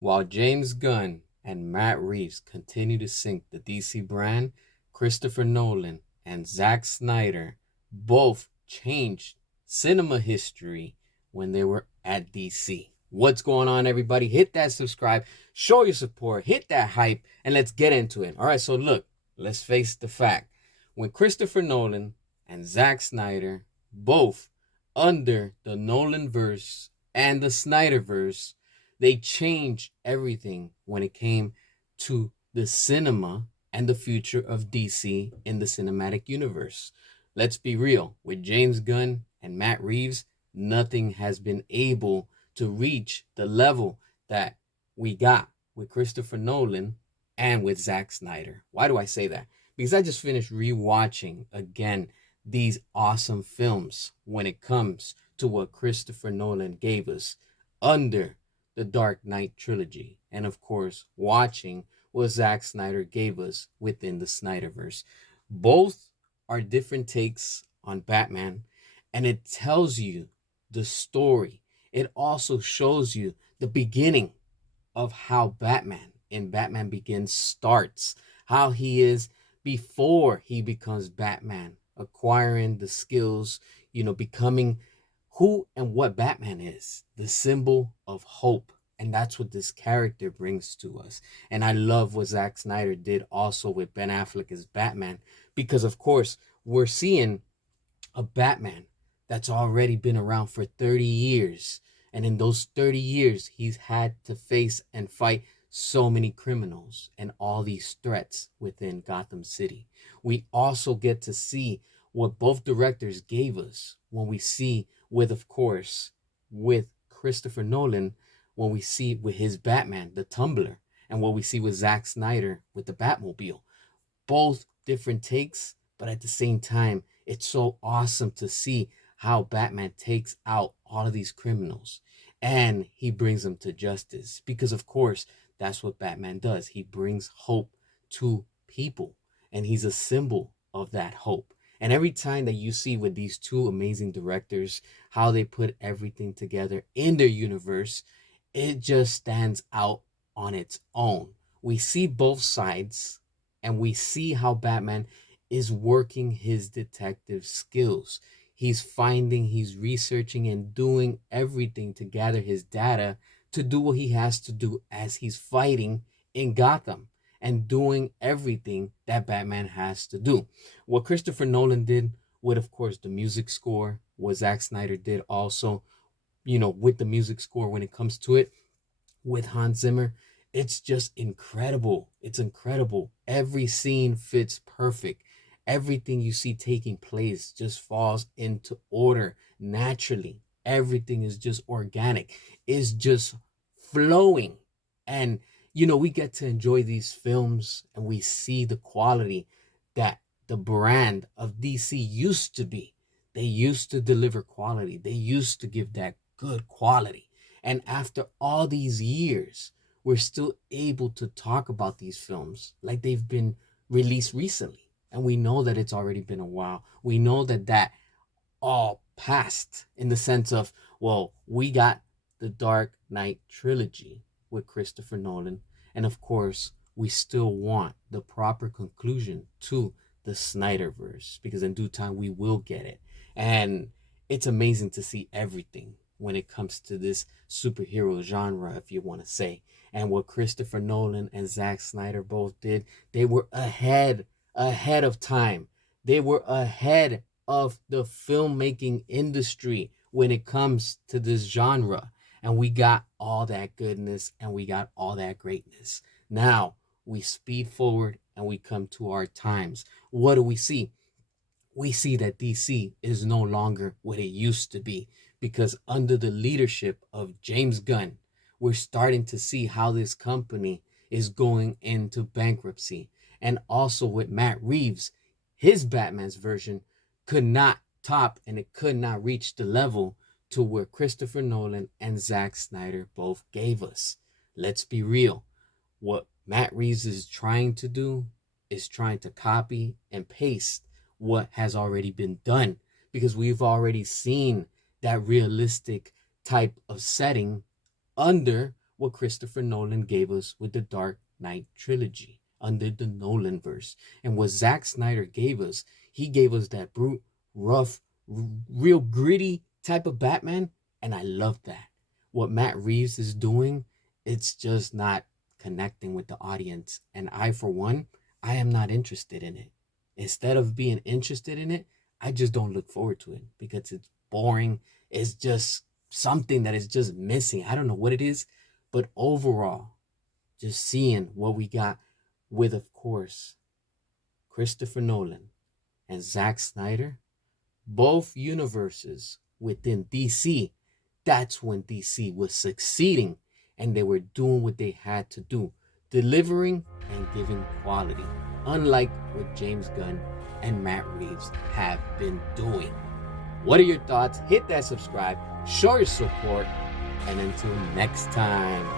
While James Gunn and Matt Reeves continue to sink the DC brand, Christopher Nolan and Zack Snyder both changed cinema history when they were at DC. What's going on, everybody? Hit that subscribe, show your support, hit that hype, and let's get into it. All right, so look, let's face the fact. When Christopher Nolan and Zack Snyder, both under the Nolanverse and the Snyderverse, they changed everything when it came to the cinema and the future of DC in the cinematic universe. Let's be real, with James Gunn and Matt Reeves, nothing has been able to reach the level that we got with Christopher Nolan and with Zack Snyder. Why do I say that? Because I just finished rewatching again these awesome films when it comes to what Christopher Nolan gave us under the Dark Knight trilogy, and of course, watching what Zack Snyder gave us within the Snyderverse. Both are different takes on Batman, and it tells you the story. It also shows you the beginning of how Batman in Batman Begins starts, how he is before he becomes Batman, acquiring the skills, becoming who and what Batman is, the symbol of hope. And that's what this character brings to us. And I love what Zack Snyder did also with Ben Affleck as Batman, because, of course, we're seeing a Batman that's already been around for 30 years. And in those 30 years, he's had to face and fight so many criminals and all these threats within Gotham City. We also get to see what both directors gave us when we see with, of course, with Christopher Nolan, when we see with his Batman, the Tumbler, and what we see with Zack Snyder with the Batmobile. Both different takes, but at the same time, it's so awesome to see how Batman takes out all of these criminals and he brings them to justice. Because, of course, that's what Batman does. He brings hope to people, and he's a symbol of that hope. And every time that you see with these two amazing directors, how they put everything together in their universe, it just stands out on its own. We see both sides, and we see how Batman is working his detective skills. He's researching and doing everything to gather his data to do what he has to do as he's fighting in Gotham and doing everything that Batman has to do. What Christopher Nolan did with, of course, the music score, what Zack Snyder did also, with the music score when it comes to it, with Hans Zimmer, it's just incredible. It's incredible. Every scene fits perfect. Everything you see taking place just falls into order naturally. Everything is just organic. It's just flowing. And, we get to enjoy these films and we see the quality that the brand of DC used to be. They used to deliver quality, they used to give that good quality. And after all these years, we're still able to talk about these films like they've been released recently. And we know that it's already been a while. We know that all passed in the sense of, well, we got the Dark Knight trilogy with Christopher Nolan. And of course, we still want the proper conclusion to the Snyderverse, because in due time we will get it. And it's amazing to see everything when it comes to this superhero genre, if you want to say. And what Christopher Nolan and Zack Snyder both did, they were ahead of time. They were ahead of the filmmaking industry when it comes to this genre. And we got all that goodness and we got all that greatness. Now we speed forward and we come to our times. What do we see? We see that DC is no longer what it used to be, because under the leadership of James Gunn, we're starting to see how this company is going into bankruptcy. And also with Matt Reeves, his Batman's version could not top and it could not reach the level to where Christopher Nolan and Zack Snyder both gave us. Let's be real. What Matt Reeves is trying to do is trying to copy and paste what has already been done, because we've already seen that realistic type of setting under what Christopher Nolan gave us with the Dark Knight trilogy under the Nolanverse. And what Zack Snyder gave us, he gave us that brute, rough, real gritty type of Batman, and I love that. What Matt Reeves is doing, it's just not connecting with the audience. And I, for one, I am not interested in it. Instead of being interested in it, I just don't look forward to it because it's boring. It's just something that is just missing. I don't know what it is, but overall, just seeing what we got with, of course, Christopher Nolan and Zack Snyder, both universes within DC, that's when DC was succeeding and they were doing what they had to do, delivering and giving quality, unlike what James Gunn and Matt Reeves have been doing. What are your thoughts? Hit that subscribe, show your support, and until next time.